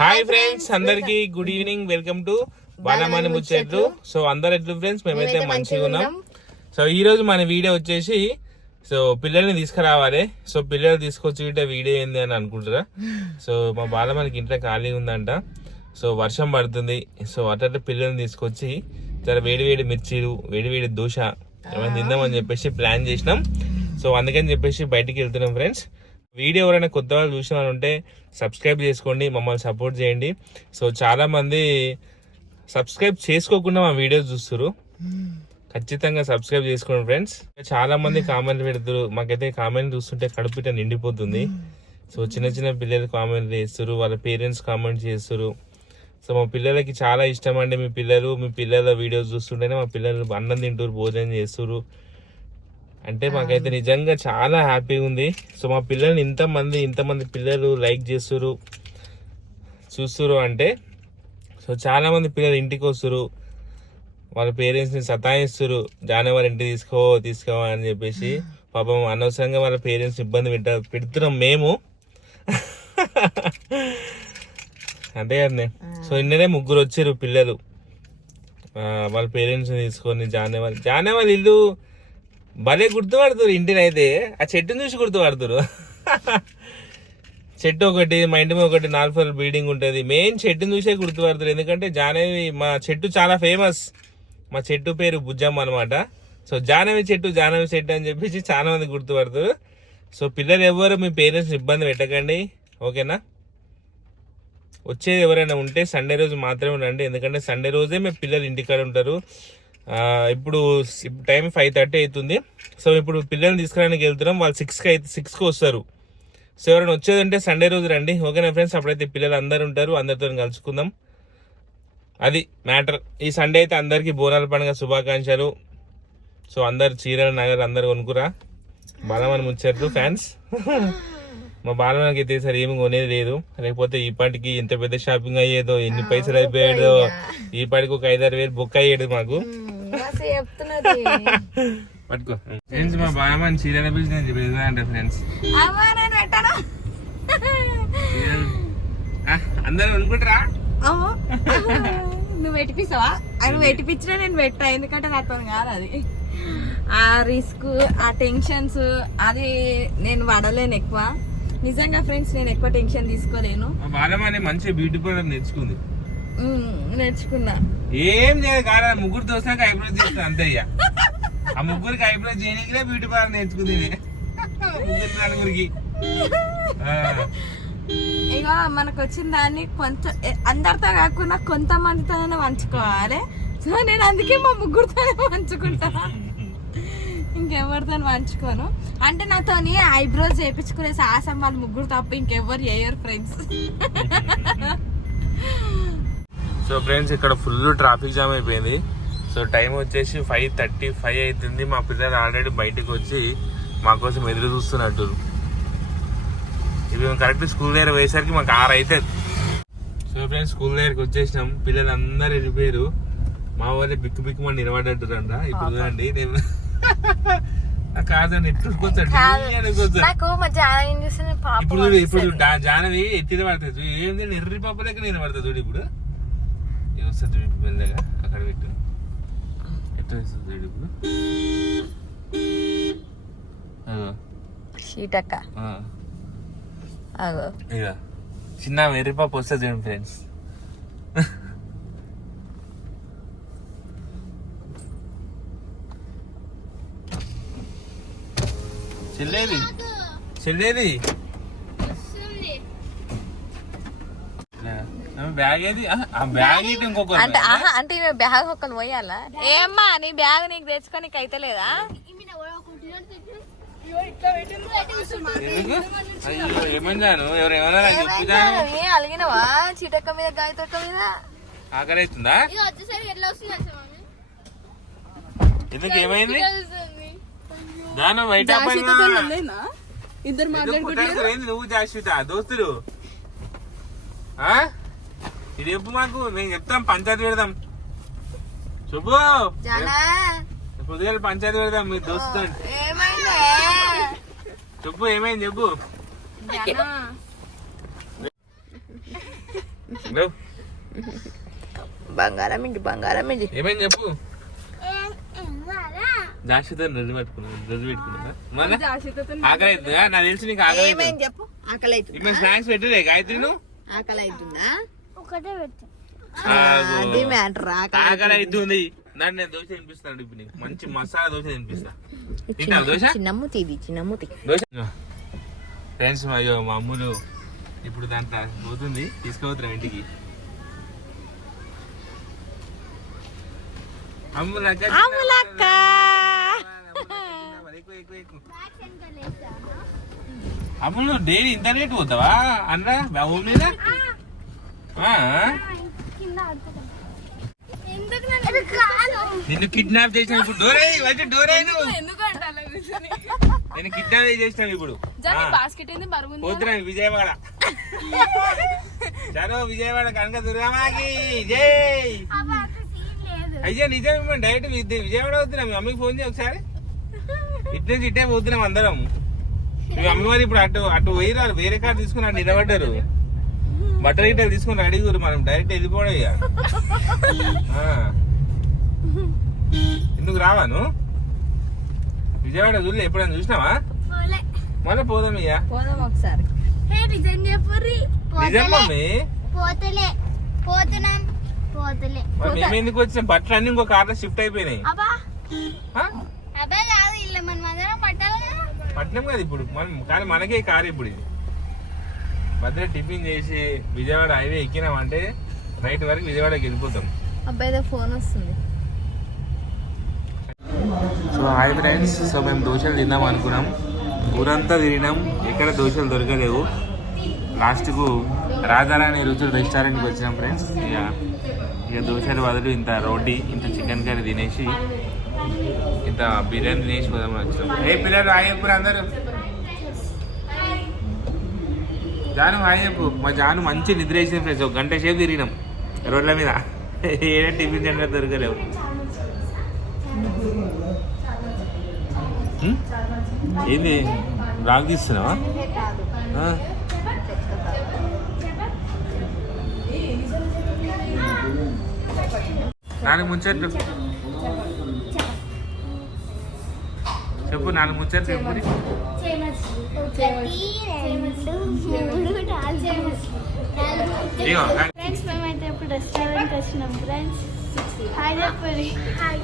Hi friends అందరికి good evening welcome to Balamani ముచ్చట్లు so అందరు ఎట్లు ఫ్రెండ్స్ మేమైతే మంచిగా ఉన్నాం. సో ఈ రోజు మన వీడియో వచ్చేసి సో పిల్లల్ని తీసుకురావాలి. సో పిల్లలు తీసుకొచ్చి ఇట్లా వీడియో ఏంది అని అనుకుంటారా? సో మా బాల మనకి ఇంట్లో ఖాళీ ఉందంట. సో వర్షం పడుతుంది. సో అట్లా పిల్లల్ని తీసుకొచ్చి చాలా వేడి వేడి మిర్చీలు వేడి వేడి దోశ ఏమైనా తిందామని చెప్పేసి ప్లాన్ చేసినాం. సో అందుకని చెప్పేసి బయటికి వెళ్తున్నాం ఫ్రెండ్స్ వీడియో ఎవరైనా కొత్త వాళ్ళు చూసిన వాళ్ళు ఉంటే సబ్స్క్రైబ్ చేసుకోండి మమ్మల్ని సపోర్ట్ చేయండి. సో చాలా మంది సబ్స్క్రైబ్ చేసుకోకుండా మా వీడియోస్ చూస్తారు ఖచ్చితంగా సబ్స్క్రైబ్ చేసుకోండి ఫ్రెండ్స్. చాలా మంది కామెంట్లు పెడతారు మాకైతే కామెంట్ చూస్తుంటే కడుపుట నిండిపోతుంది. సో చిన్న చిన్న పిల్లలు కామెంట్లు చేస్తారు వాళ్ళ పేరెంట్స్ కామెంట్ చేస్తారు సో మా పిల్లలకి చాలా ఇష్టం అండి మీ పిల్లలు. మీ పిల్లల వీడియోస్ చూస్తుంటేనే మా పిల్లలు అన్నం తింటారు భోజనం చేస్తారు అంటే మాకైతే నిజంగా చాలా హ్యాపీగా ఉంది. సో మా పిల్లల్ని ఇంతమంది ఇంతమంది పిల్లలు లైక్ చేస్తారు చూస్తారు అంటే సో చాలా మంది పిల్లలు ఇంటికి వస్తారు వాళ్ళ పేరెంట్స్ని సతాయిస్తారు జానవారి ఇంటికి తీసుకో తీసుకో అని చెప్పేసి పాపం అనవసరంగా వాళ్ళ పేరెంట్స్ ఇబ్బంది పెట్ట పెడుతున్నాం మేము. అంతే కదండి సో నిన్ననే ముగ్గురు వచ్చారు పిల్లలు. వాళ్ళ పేరెంట్స్ తీసుకొని జానేవాళ్ళు జానేవాళ్ళు ఇల్లు భలే గుర్తుపడుతురు ఇంటిని అయితే ఆ చెట్టుని చూసి గుర్తుపడుతురు. చెట్టు ఒకటి మా ఇంటి మీద ఒకటి నాలుగు బిల్డింగ్ ఉంటుంది. మెయిన్ చెట్టుని చూసే గుర్తుపడతారు. ఎందుకంటే జానవి మా చెట్టు చాలా ఫేమస్ మా చెట్టు పేరు బుజ్జమ్మ అనమాట సో జానవి చెట్టు జానవి చెట్టు అని చెప్పేసి చాలా మంది గుర్తుపడతారు. సో పిల్లలు ఎవరు మీ పేరెంట్స్ ఇబ్బంది పెట్టకండి. ఓకేనా? వచ్చేది ఎవరైనా ఉంటే సండే రోజు మాత్రమే రండి ఎందుకంటే సండే రోజే మీ పిల్లలు ఇంటికాడ ఉంటారు. ఇప్పుడు టైం ఫైవ్ థర్టీ అవుతుంది సో ఇప్పుడు పిల్లల్ని తీసుకురానికి వెళ్తున్నాం. వాళ్ళు సిక్స్కి అయితే సిక్స్కి వస్తారు. సో ఎవరైనా వచ్చేదంటే సండే రోజు రండి. ఓకేనా ఫ్రెండ్స్ అప్పుడైతే పిల్లలు అందరు ఉంటారు. అందరితో కలుసుకుందాం. అది మ్యాటర్ ఈ సండే అయితే అందరికీ బోనాల పండుగ శుభాకాంక్షలు. సో అందరు చీరలు నగరు అందరు కొనుక్కురా. బలమని ముచ్చారు ఫ్యాన్స్ మా బాలమనికి అయితే సరే ఏమి కొనేది లేదు. లేకపోతే ఈ పాటికి ఎంత పెద్ద షాపింగ్ అయ్యేదో ఎన్ని పైసలు అయిపోయాడో ఈ పాటికి ఒక ఐదారు వేలు బుక్ అయ్యేది మాకు. పట్టుకో. ఫ్రెండ్స్ మా బాలమని చీరల బిజినెస్ అంటే ఫ్రెండ్స్ అందరు అనుకుంటారా? నువ్వు పెట్టిపిస్తావా? నువ్వు పెట్టిపించినా నేను పెట్టా. ఎందుకంటే నాతో కాదు అది. ఆ రిస్క్ ఆ టెన్షన్స్ అది నేను పడలేను ఎక్కువ. నిజంగా ఫ్రెండ్స్ నేను ఎక్కువ టెన్షన్ తీసుకోలేను. బాలమని మంచి బ్యూటీ పార్లర్ నేర్చుకుంది. నేర్చుకున్నా. ఏం చేయదు కాదు ముగ్గురు దోసాక ఐబ్రోస్ చేస్తా అంతే ఆ ముగ్గురికి ఐబ్రోస్ చేయడానికి బ్యూటీ పార్లర్ నేర్చుకుంది. ముగ్గురు నలుగురికి. ఇక మనకు వచ్చిన దాన్ని కొంత ఎ- అందరితో కాకుండా కొంతమందితోనే పంచుకోవాలి. సో నేను అందుకే మా ముగ్గురితోనే పంచుకుంటా. ఇంకెవరితో పంచుకోను? అంటే నాతోని ఐబ్రోస్ చేయించుకునే సాహసం వాళ్ళు ముగ్గురు తప్ప ఇంకెవరు చేయరు ఫ్రెండ్స్ సో ఫ్రెండ్స్ ఇక్కడ ఫుల్ ట్రాఫిక్ జామ్ అయిపోయింది. సో టైం వచ్చేసి ఫైవ్ థర్టీ ఫైవ్ అవుతుంది మా పిల్లలు ఆల్రెడీ బయటకు వచ్చి మా కోసం ఎదురు చూస్తున్నట్టు. ఇవి మేము కరెక్ట్ స్కూల్ దగ్గర పోయేసరికి మాకు ఆరు అవుతుంది సో ఫ్రెండ్స్ స్కూల్ దగ్గరికి వచ్చేసినాం. పిల్లలు అందరు వెళ్ళిపోయారు. మా వాళ్ళే బిక్కు బిక్కు మన నిలబడ్డట్టురంట. ఇప్పుడు చూడండి నేను ఆ కాదండి ఎట్టుకొచ్చాడు నాకు మా జాయిన్ ఏం చేసిన ఇప్పుడు ఇప్పుడు జానవి ఎత్తిన పడుతుంది ఏంది ఎర్రి పాప లెక్క నేను పడుతుంది చూడు ఇప్పుడు. వస్తుంది చూడు మెల్లగా? అక్కడ పెట్టు. ఎట్లా వస్తుంది చూడు ఇప్పుడు? షీటక్క ఇక చిన్న ఎర్రి పాప వస్తుంది చూడండి ఫ్రెండ్స్ చెల్లేది? చెల్లేది? బ్యాగ్ ఏది? ఆ, ఆ బ్యాగ్ ఇటు ఇంకొక అంటే ఆహా అంటే ఈమె బ్యాగ్ ఒక్కరు పోయాలా? ఏమ్మా నీ బ్యాగ్ నీకు తెచ్చుకోనికి అయితే లేదా? ఏమన్నాను ఎవరు ఏమన్నా అలిగినవా? చీటక్క మీద గాయతక్క మీద? ఆకలి అవుతుందా ఇక వచ్చేసరికి ఎట్లా వస్తుంది అసలు మమ్మీ ఎందుకు ఏమైంది? దాని బయట ఇద్దరు ఏంది నువ్వు జాస్విత దోస్తులు? ఆ? ఇది చెప్పు మాకు మేము చెప్తాం పంచాయతీ పెడదాం. చెప్పు. జానా. పొద్దుగాల పంచాయతీ పెడదాం మీరు దోస్తుతో. ఏమైందే? చెప్పు ఏమైంది చెప్పు. బంగారం ఇంటి బంగారం ఇంటి. ఏమైంది చెప్పు. దాక్షతో డ్రెస్ పెట్టుకున్నా డ్రెస్ పెట్టుకున్నా మళ్ళా ఆకలి అవుతుందా నాకు తెలిసి నీకు ఆకలి అవుతుంది ఏమైంది చెప్పు? ఆకలి అవుతుంది ఇప్పుడు స్నాక్స్ పెట్టలే గాయత్రి నువ్వు ఆకలి అవుతుందా ఒకటే పెట్టు. ఆగు. అది మ్యాటర్ ఆకలి ఆకలి అవుతుంది దాన్ని నేను దోశ తినిపిస్తాను ఇప్పుడు నీకు. మంచి మసాలా దోశ తినిపిస్తా. తింటావు దోశ? చిన్నమ్ముతి ఇది చిన్నమ్ముతి. దోశ? ఫ్రెండ్స్ అయ్యో మా అమ్ములు ఇప్పుడు దాంట్లో పోతుంది. తీసుకుపోతున్నా ఇంటికి. అమ్ములక్క అమ్ములక్క. అమ్ములు డైలీ ఇంత రేటు పోతావా? అనరా బాబు మీద నన్ను కాదు నిన్ను కిడ్నాప్ చేసిన ఇప్పుడు. డోరే వచ్చి డోరే నువ్వు. నేను కిడ్నాప్ చేసినావు ఇప్పుడు. పోతున్నా విజయవాడ. చలో విజయవాడ కనుక దుర్గమాకి. జై. అయ్యా నిజం డైరెక్ట్ విజ- విజయవాడ వస్తున్నాం మీ అమ్మకి ఫోన్ చేయి ఒకసారి. ఇటు నుంచి ఇట్టే పోతున్నాం అందరం. మీ అమ్మ మరి ఇప్పుడు అటు అటు పోయిరారు వేరే కార్ తీసుకుని అటు నిలబడ్డారు. బట్టలు గిట్టలు తీసుకుని అడిగురు మనం డైరెక్ట్ వెళ్ళిపోవడం ఇక. ఎందుకు రావాను విజయవాడ చూడలే ఎప్పుడైనా చూసినావా? మళ్ళీ పోదాం ఇయ్యా పోదాం ఒకసారి. మేము ఎందుకు వచ్చినాం? బట్టలు అన్ని ఇంకో కార్లో షిఫ్ట్ అయిపోయినాయి అబ్బా ఆ? అబ్బా కాదు ఇల్లు మనం అందరం పట్టాలి కదా పట్నం కదా ఇప్పుడు. మనం కానీ మనకే కారు ఇప్పుడు ఇది. మధ్యలో టిఫిన్ చేసి విజయవాడ హైవే ఎక్కినామంటే నైట్ వరకు విజయవాడకి వెళ్ళిపోతాం. అబ్బాయి ఫోన్ వస్తుంది. So hi friends. సో మేము దోశలు తిందాం అనుకున్నాం. ఊరంతా తిరిగినాం. ఎక్కడ దోశలు దొరకలేవు. లాస్ట్కు రాధారాణి రుచులు రెస్టారెంట్కి వచ్చినాం ఫ్రెండ్స్. ఇక ఇక దోశలు బదులు ఇంత రోటీ ఇంత చికెన్ కర్రీ తినేసి ఇంత బిర్యానీ తినేసి పోదామని వచ్చినాం. ఏ పిల్లలు హాయ్ చెప్పు అందరూ. జాను హాయ్ చెప్పు. మా జాను మంచి నిద్ర వేసింది ఫ్రెండ్స్. ఒక గంట సేపు తిరిగినాం. రోడ్ల మీద. ఏడే టిఫిన్ సెంటర్ దొరకలేవు? ఏంది? రాగ్ తీస్తున్నావా? ఆ. నాలుగు ముచ్చట్లు చెప్పు నాలుగు ముచ్చట్లు చెప్పు. ఫ్రెండ్స్ మేమైతే ఇప్పుడు రెస్టారెంట్ వచ్చినాం. ఫ్రెండ్స్ హాయ్ చెప్పండి హాయ్.